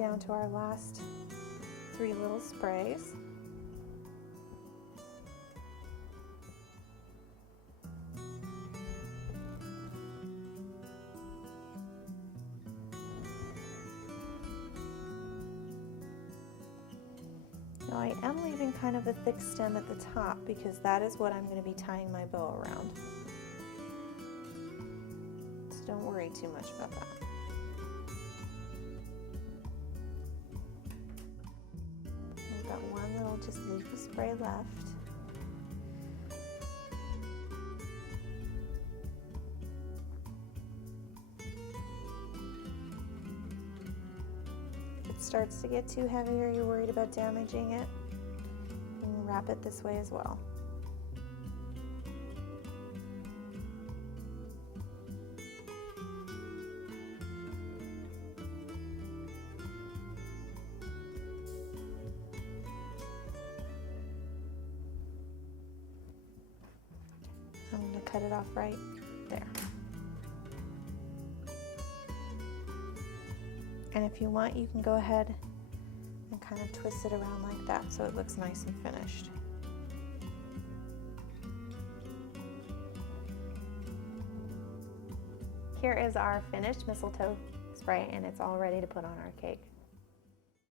down to our last 3 little sprays. Now I am leaving kind of a thick stem at the top because that is what I'm going to be tying my bow around. So don't worry too much about that. We've got one little just leafy spray left. If it starts to get too heavy or you're worried about damaging it, you can wrap it this way as well. I'm going to cut it off right there. And if you want, you can go ahead and kind of twist it around like that so it looks nice and finished. Here is our finished mistletoe spray, and it's all ready to put on our cake.